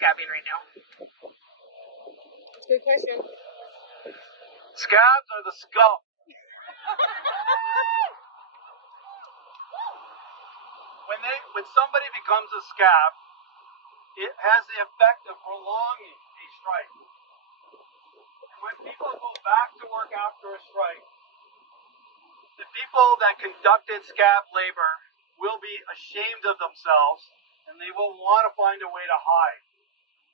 scabbing right now? That's a good question. Scabs are the scum. When somebody becomes a scab, it has the effect of prolonging a strike. And when people go back to work after a strike, the people that conducted scab labor will be ashamed of themselves, and they will want to find a way to hide.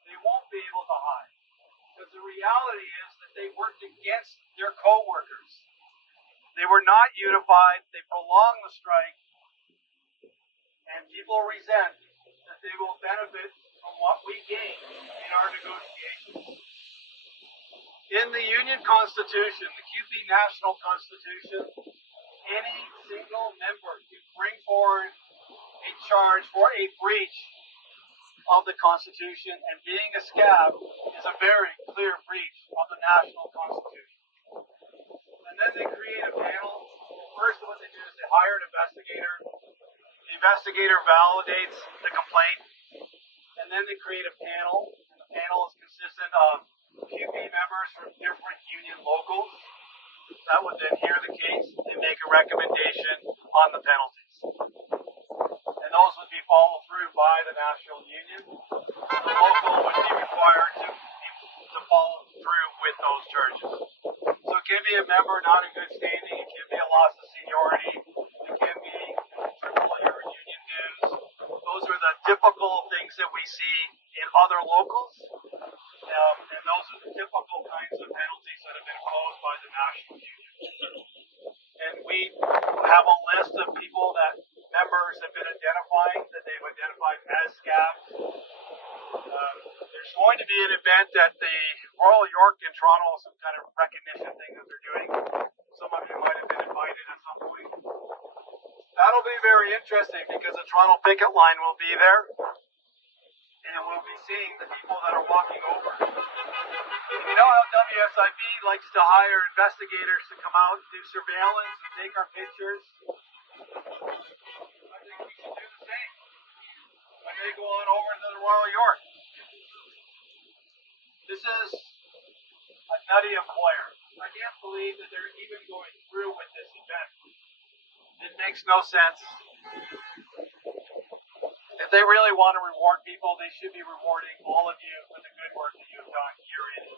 They won't be able to hide, because the reality is that they worked against their co-workers. They were not unified, they prolonged the strike, and people resent that they will benefit from what we gain in our negotiations. In the Union Constitution, the QP National Constitution, any single member can bring forward a charge for a breach of the Constitution, and being a scab is a very clear breach of the National Constitution. And then they create a panel. First, what they do is they hire an investigator. The investigator validates the complaint, and then they create a panel. And the panel is consistent of QP members from different union locals that would then hear the case and make a recommendation on the penalties. And those would be followed through by the national union. The local would be required to follow through with those charges. So it can be a member not in good standing, it can be a loss of seniority, it can be triple your union dues. Those are the typical things that we see in other locals, and those are the typical kinds of penalties that have been imposed by the national union. And we have a list of people that members have been identifying, that they've identified as scabs. There's going to be an event at the Royal York in Toronto, some kind of recognition thing that they're doing. Some of you might have been invited at some point. That'll be very interesting because the Toronto picket line will be there, and we'll be seeing the people that are walking over. You know how WSIB likes to hire investigators to come out and do surveillance and take our pictures? I think we should do the same when they go on over to the Royal York. This is a nutty employer. I can't believe that they're even going through with this event. It makes no sense. If they really want to reward people, they should be rewarding all of you for the good work that you have done year in and